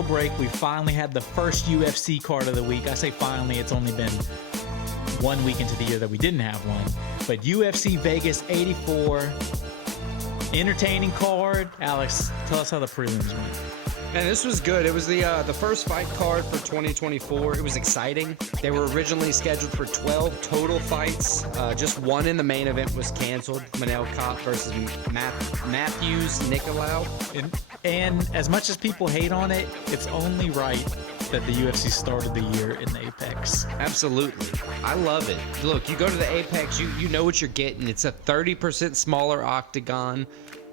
little break. We finally had the first UFC card of the week. I say finally, it's only been 1 week into the year that we didn't have one. But UFC Vegas 84, entertaining card. Alex, tell us how the prelims went. Man, this was good. It was the first fight card for 2024. It was exciting. They were originally scheduled for 12 total fights. Just one in the main event was canceled. Manel Kopp versus Matthews Nikolas. And as much as people hate on it, it's only right that the UFC started the year in the Apex. Absolutely. I love it. Look, you go to the Apex, you know what you're getting. It's a 30% smaller octagon.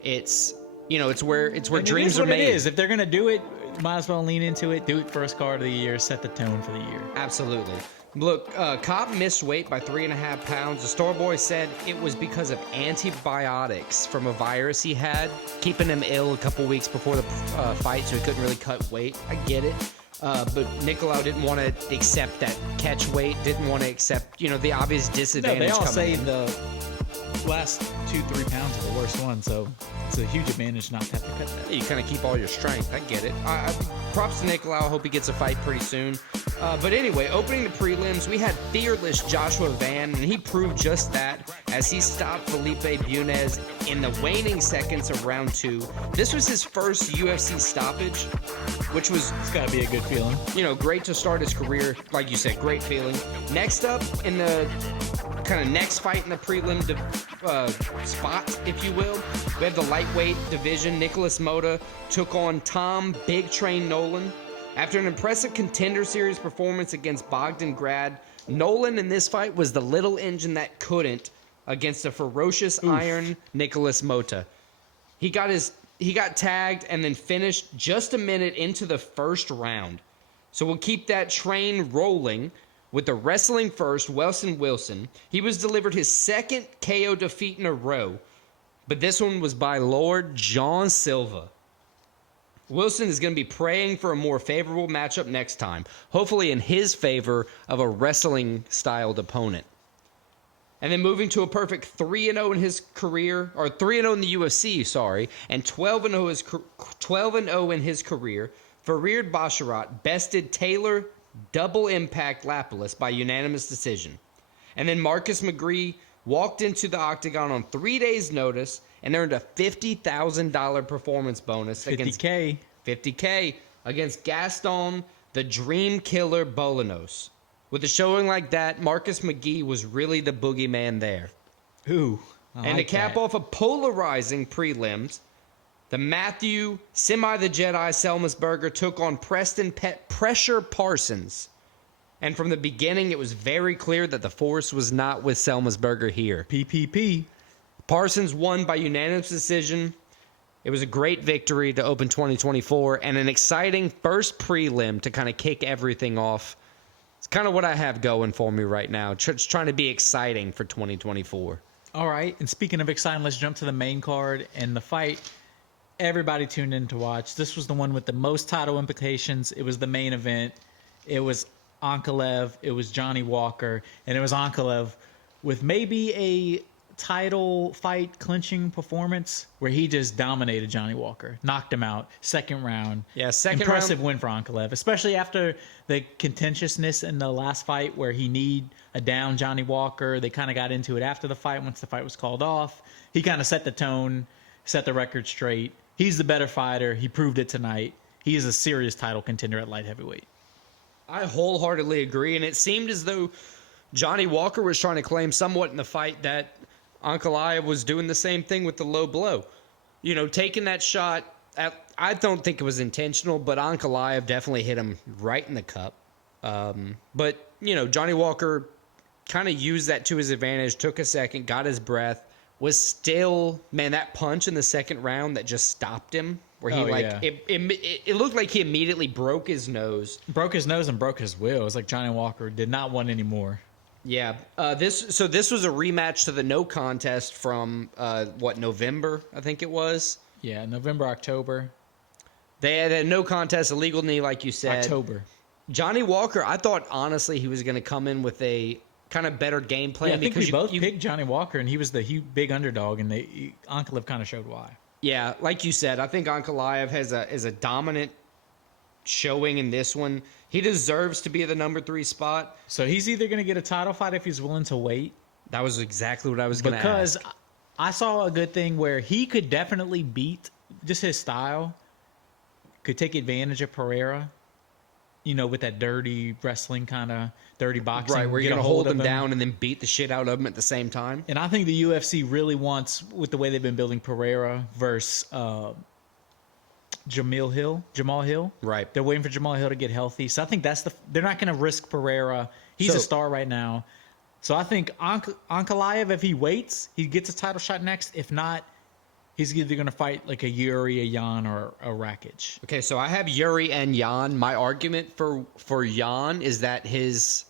It's where dreams are made. It is. If they're gonna do it, might as well lean into it. Do it first card of the year. Set the tone for the year. Absolutely. Look, Cobb missed weight by 3.5 pounds. The store boy said it was because of antibiotics from a virus he had, keeping him ill a couple weeks before the fight, so he couldn't really cut weight. I get it. But Nikolas didn't want to accept that catch weight, didn't want to accept, the obvious disadvantage. No, they all say in. the last 2-3 pounds are the worst one, so it's a huge advantage not to have to cut that. You kind of keep all your strength. I get it. Props to Nikolas. I hope he gets a fight pretty soon. But anyway, opening the prelims, we had fearless Joshua Van, and he proved just that as he stopped Felipe Bunes in the waning seconds of round 2. This was his first UFC stoppage, which was... It's got to be a good feeling. Great to start his career. Like you said, great feeling. Next up, in the kind of next fight in the prelim spot, if you will, we have the lightweight division. Nikolas Motta took on Tom Big Train Nolan. After an impressive Contender Series performance against Bogdan Grad, Nolan in this fight was the little engine that couldn't against a ferocious iron Nikolas Motta. He got tagged and then finished just a minute into the first round. So we'll keep that train rolling with the wrestling first, Westin Wilson. He was delivered his second KO defeat in a row, but this one was by Lord John Silva. Wilson is going to be praying for a more favorable matchup next time, hopefully in his favor of a wrestling-styled opponent. And then moving to a perfect 3-0 in his career, or 3-0 in the UFC, sorry, and 12-0 in his career, Farid Basharat bested Taylor Double Impact Lapilus by unanimous decision. And then Marcus McGhee walked into the octagon on 3 days' notice and earned a $50,000 performance bonus $50K against Gaston, the Dream Killer Bolanos. With a showing like that, Marcus McGhee was really the boogeyman there. Ooh, and to cap off a polarizing prelims, the Matthew the Jedi Semeslberger took on Preston Pressure Parsons. And from the beginning, it was very clear that the force was not with Semeslberger here. PPP. Parsons won by unanimous decision. It was a great victory to open 2024 and an exciting first prelim to kind of kick everything off. It's kind of what I have going for me right now. Just trying to be exciting for 2024. All right. And speaking of exciting, let's jump to the main card and the fight everybody tuned in to watch. This was the one with the most title implications. It was the main event. It was Ankalaev. It was Johnny Walker. And it was Ankalaev with maybe a title fight clinching performance where he just dominated Johnny Walker, knocked him out, second round. Yeah, impressive win for Ankalaev, especially after the contentiousness in the last fight where he need a down Johnny Walker. They kind of got into it after the fight once the fight was called off. He kind of set the tone, set the record straight. He's the better fighter. He proved it tonight. He is a serious title contender at light heavyweight. I wholeheartedly agree, and it seemed as though Johnny Walker was trying to claim somewhat in the fight that Ankalaev was doing the same thing with the low blow. Taking that shot, I don't think it was intentional, but Ankalaev definitely hit him right in the cup. But Johnny Walker kind of used that to his advantage, took a second, got his breath, was still, that punch in the second round that just stopped him, where he it looked like he immediately broke his nose. Broke his nose and broke his will. It was like Johnny Walker did not want anymore. Yeah. This was a rematch to the no contest from, November, I think it was? Yeah, November, October. They had a no contest, illegal knee, like you said. October. Johnny Walker, I thought, honestly, he was going to come in with a kind of better game plan. Yeah, I think we both picked Johnny Walker, and he was the big underdog, and Ankalaev kind of showed why. Yeah, like you said, I think Ankalaev is a dominant showing in this one. He deserves to be at the number 3 spot. So he's either going to get a title fight if he's willing to wait. That was exactly what I was going to Because ask. I saw a good thing where he could definitely beat, just his style, could take advantage of Ferreira, with that dirty wrestling kind of dirty boxing. Right, where you're get going a to hold him of down and then beat the shit out of him at the same time. And I think the UFC really wants, with the way they've been building Ferreira versus Jamal Hill. Right. They're waiting for Jamal Hill to get healthy. So I think they're not going to risk Ferreira. He's a star right now. So I think Ankalaev, if he waits, he gets a title shot next. If not, he's either going to fight like a Yuri, a Jan, or a Rakic. Okay, so I have Yuri and Jan. My argument for Jan is that his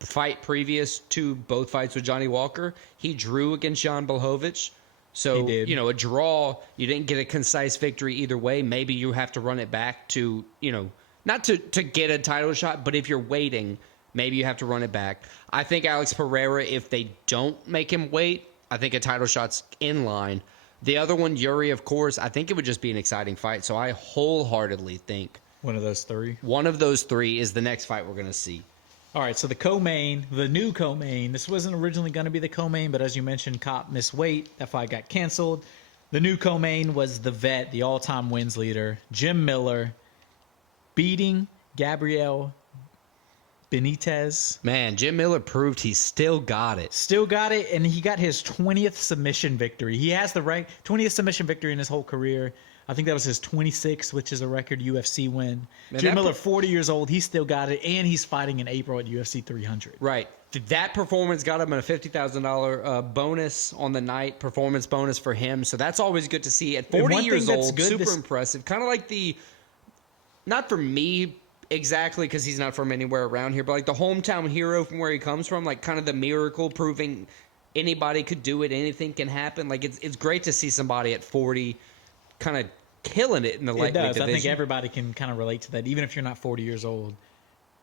fight previous to both fights with Johnny Walker, he drew against Jan Blachowicz. So, He did. A draw, you didn't get a concise victory either way. Maybe you have to run it back to, not to get a title shot, but if you're waiting, maybe you have to run it back. I think Alex Pereira, if they don't make him wait, I think a title shot's in line. The other one, Yuri, of course, I think it would just be an exciting fight. So I wholeheartedly think One of those three. one of those 3 is the next fight we're going to see. All right, so the new co-main. This wasn't originally going to be the co-main, but as you mentioned, Cop missed weight. That fight got canceled. The new co-main was the vet, the all-time wins leader, Jim Miller, beating Gabriel Benitez. Man, Jim Miller proved he still got it. Still got it, and he got his 20th submission victory. He has the 20th submission victory in his whole career. I think that was his 26th, which is a record UFC win. Man, Jim Miller, 40 years old, he still got it, and he's fighting in April at UFC 300. Right. That performance got him a $50,000 bonus on the night, performance bonus for him. So that's always good to see. At 40 years old, super impressive. Kind of like not for me exactly because he's not from anywhere around here, but like the hometown hero from where he comes from, like kind of the miracle proving anybody could do it, anything can happen. Like it's great to see somebody at 40 kind of killing it in the lightweight division. I think everybody can kind of relate to that, even if you're not 40 years old.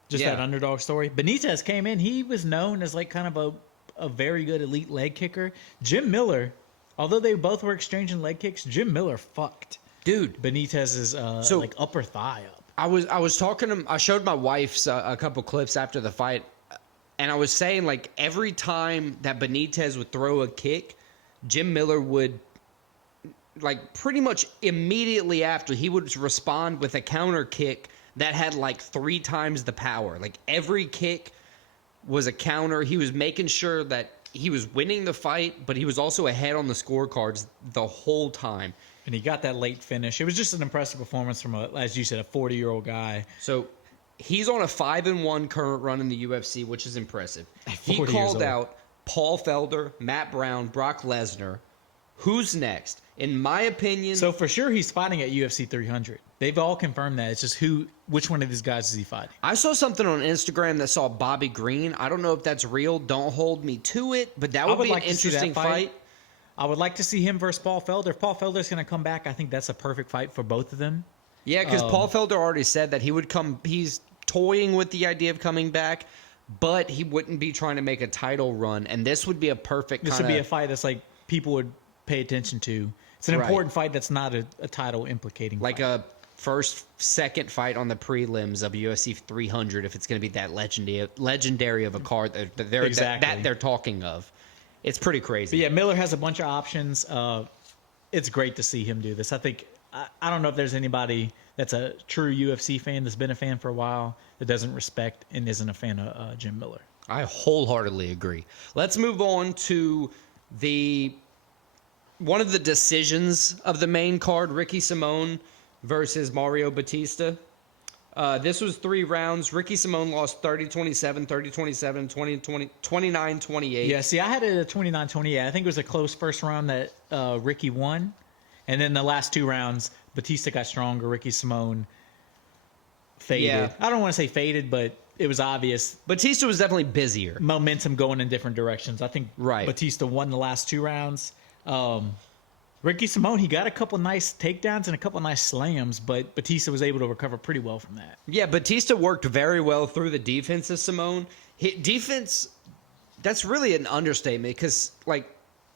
Just that underdog story. Benitez came in. He was known as like kind of a very good elite leg kicker. Jim Miller, although they both were exchanging leg kicks, Jim Miller fucked dude Benitez's like upper thigh up. I was talking to I showed my wife a couple clips after the fight, and I was saying like every time that Benitez would throw a kick, Jim Miller would like pretty much immediately after he would respond with a counter kick that had like 3 times the power. Like every kick was a counter. He was making sure that he was winning the fight, but he was also ahead on the scorecards the whole time. And he got that late finish. It was just an impressive performance from, as you said, a 40-year-old guy. So he's on a 5-1 current run in the UFC, which is impressive. He called out Paul Felder, Matt Brown, Brock Lesnar. Who's next? In my opinion... So for sure he's fighting at UFC 300. They've all confirmed that. It's just which one of these guys is he fighting? I saw something on Instagram that saw Bobby Green. I don't know if that's real. Don't hold me to it, but that would be an interesting fight. I would like to see him versus Paul Felder. If Paul Felder's going to come back, I think that's a perfect fight for both of them. Yeah, because Paul Felder already said that he would come. He's toying with the idea of coming back, but he wouldn't be trying to make a title run. And this would be a perfect. This would be a fight that's like people would pay attention to. It's an important fight that's not a title implicating. Like fight. a second fight on the prelims of UFC 300. If it's going to be that legendary of a card that they're talking of. It's pretty crazy. But yeah, Miller has a bunch of options. It's great to see him do this. I think I don't know if there's anybody that's a true UFC fan that's been a fan for a while that doesn't respect and isn't a fan of Jim Miller. I wholeheartedly agree. Let's move on to one of the decisions of the main card, Ricky Simón versus Mario Bautista. This was 3 rounds. Ricky Simón lost 30-27, 30-27, 29-28. Yeah, see, I had it at 29-28. I think it was a close first round that Ricky won. And then the last 2 rounds, Bautista got stronger. Ricky Simón faded. Yeah. I don't want to say faded, but it was obvious. Batista was definitely busier. Momentum going in different directions. I think Bautista won the last 2 rounds. Ricky Simón, he got a couple nice takedowns and a couple nice slams, but Bautista was able to recover pretty well from that. Yeah, Bautista worked very well through the defense of Simón. Defense, that's really an understatement because, like,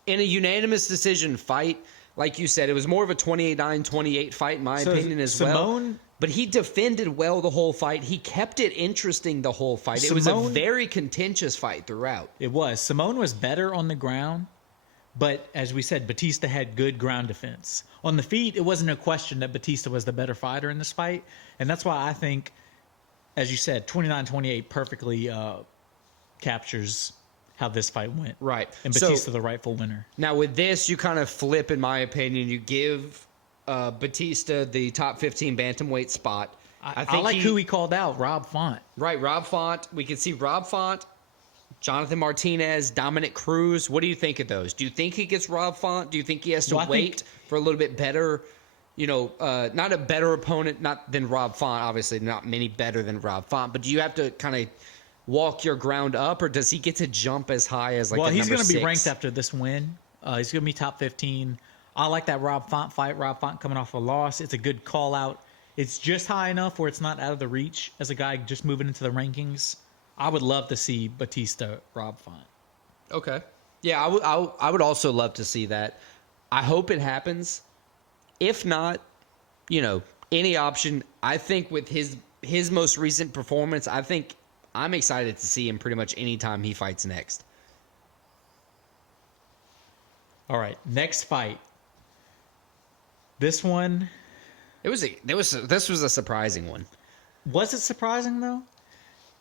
in a unanimous decision fight, like you said, it was more of a 28-9, 28 fight in my opinion as well. But he defended well the whole fight. He kept it interesting the whole fight. It was a very contentious fight throughout. It was. Simone was better on the ground, but as we said, Bautista had good ground defense. On the feet, it wasn't a question that Bautista was the better fighter in this fight, and that's why I think, as you said, 29-28 perfectly captures how this fight went. Right. And Bautista the rightful winner. Now with this, you kind of flip, in my opinion. You give Bautista the top 15 bantamweight spot. I like who he called out, Rob Font. Right, Rob Font. We can see Rob Font, Jonathan Martinez, Dominic Cruz. What do you think of those? Do you think he gets Rob Font? Do you think he has to wait for a little bit better, not a better opponent than Rob Font, obviously not many better than Rob Font, but do you have to kind of walk your ground up, or does he get to jump as high as he's going to be ranked after this win. He's going to be top 15. I like that Rob Font fight. Rob Font coming off a loss. It's a good call out. It's just high enough where it's not out of the reach as a guy just moving into the rankings. I would love to see Bautista, Rob Font. Okay. Yeah, I would also love to see that. I hope it happens. If not, any option. I think with his most recent performance, I'm excited to see him pretty much any time he fights next. All right, next fight. This one, this was a surprising one. Was it surprising though?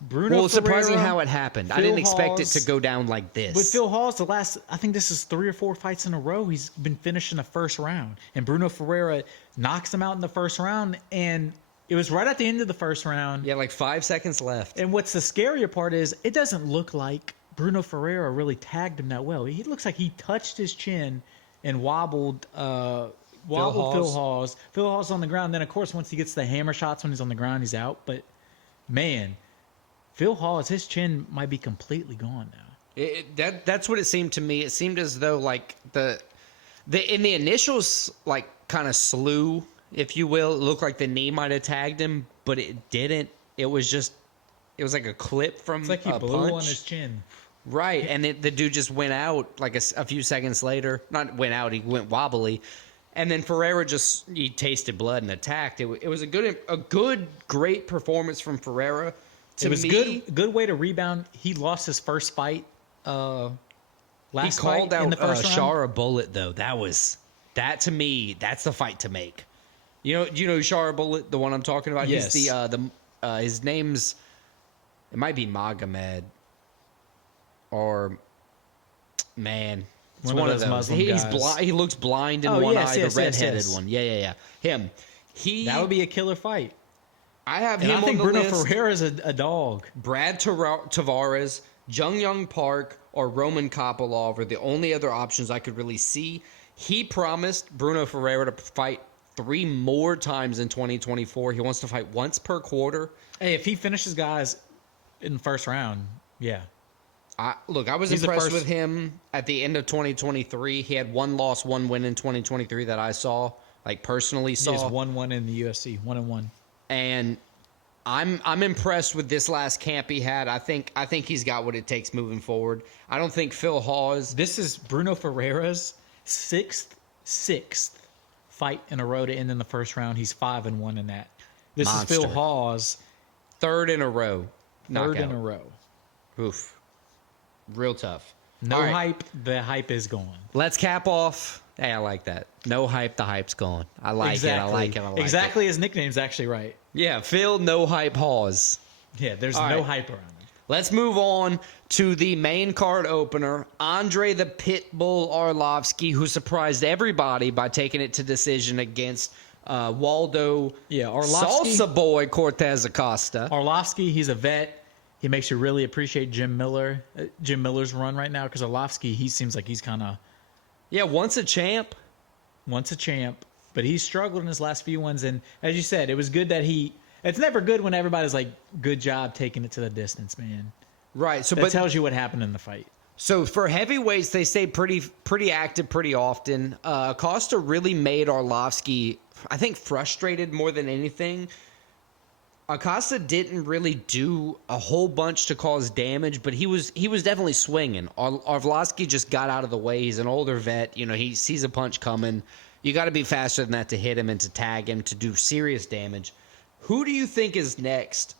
Brunno surprising Ferreira, how it happened. I Phil didn't expect Hawes, it to go down like this. With Phil Hawes, I think this is 3 or 4 fights in a row. He's been finishing the first round, and Brunno Ferreira knocks him out in the first round, and it was right at the end of the first round. Yeah, like 5 seconds left. And what's the scarier part is it doesn't look like Brunno Ferreira really tagged him that well. He looks like he touched his chin and wobbled Phil Hawes. Phil Hawes on the ground. Then, of course, once he gets the hammer shots when he's on the ground, he's out. But, man, Phil Hawes, his chin might be completely gone now. That's what it seemed to me. It seemed as though, like, in the initial, like, kind of slew, if you will, it looked like the knee might have tagged him, but it didn't. It was like a clip from It's like he blew punch on his chin. Right, and the dude just went out like a few seconds later. Not went out, he went wobbly. And then Ferreira he tasted blood and attacked. It was a great performance from Ferreira. It was good way to rebound. He lost his first fight last he called fight out in the first round. Shara Bullet, though. That to me, that's the fight to make. Do you know Shara Bullet, the one I'm talking about? Yes. He's his name's, it might be Magomed. Or, man, it's one of those Muslim He's guys. blind. He looks blind in one eye. The redheaded one. Yeah. Him. That would be a killer fight. I have And him I think on the Brunno list. Ferreira is a dog. Brad Tavares, Jung Young Park, or Roman Kopylov are the only other options I could really see. He promised Brunno Ferreira to fight 3 more times in 2024. He wants to fight once per quarter. Hey, if he finishes guys in the first round, yeah. I was He's impressed with him at the end of 2023. He had 1 loss, 1 win in 2023 that I saw, like personally saw. He's 1-1 in the UFC, 1-1. And I'm impressed with this last camp he had. I think he's got what it takes moving forward. I don't think Phil Hawes. This is Brunno Ferreira's sixth fight in a row to end in the first round. He's 5-1 in that. This Monster. is Phil Hawes' 3rd in a row. third knockout. in a row. Oof. Real tough. No All right. hype. The hype is gone. Let's cap off. Hey, I like that. No hype, the hype's gone. I like it. I like it. Exactly. His nickname's actually right. Yeah, Phil No Hype Hawes. Yeah, there's All no right. hype around him. Let's move on to the main card opener. Andre the Pitbull Arlovski, who surprised everybody by taking it to decision against Waldo. Yeah, Arlovski. Salsa boy Cortes-Acosta. Arlovski, he's a vet. He makes you really appreciate Jim Miller's run right now, because Arlovski, he seems like he's kind of Yeah, once a champ. But he's struggled in his last few ones. And as you said, it was good that it's never good when everybody's like, good job taking it to the distance, man. Right. So, That tells you what happened in the fight. So for heavyweights, they stay pretty active pretty often. Acosta really made Arlovski, I think, frustrated more than anything. Acosta didn't really do a whole bunch to cause damage, but he was definitely swinging. Arlovski just got out of the way. He's an older vet. He sees a punch coming. You got to be faster than that to hit him and to tag him to do serious damage. Who do you think is next?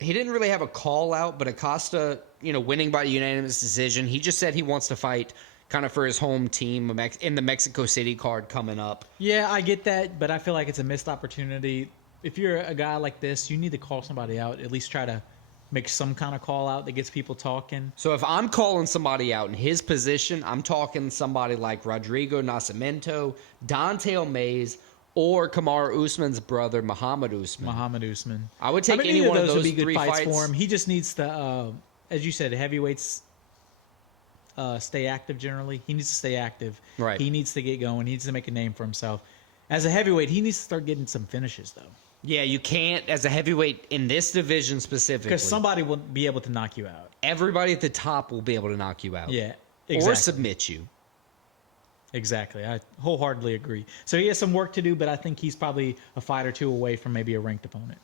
He didn't really have a call out, but Acosta, winning by unanimous decision. He just said he wants to fight kind of for his home team in the Mexico City card coming up. Yeah, I get that, but I feel like it's a missed opportunity. If you're a guy like this, you need to call somebody out. At least try to make some kind of call out that gets people talking. So if I'm calling somebody out in his position, I'm talking somebody like Rodrigo Nascimento, Don'Tale Mayes, or Kamaru Usman's brother, Muhammad Usman. I would take any one of those would be good three fights fights for him. He just needs to, as you said, heavyweights stay active generally. He needs to stay active. Right. He needs to get going. He needs to make a name for himself. As a heavyweight, he needs to start getting some finishes, though. Yeah, you can't, as a heavyweight in this division specifically. Because somebody will be able to knock you out. Everybody at the top will be able to knock you out. Yeah, exactly. Or submit you. Exactly. I wholeheartedly agree. So he has some work to do, but I think he's probably a fight or two away from maybe a ranked opponent.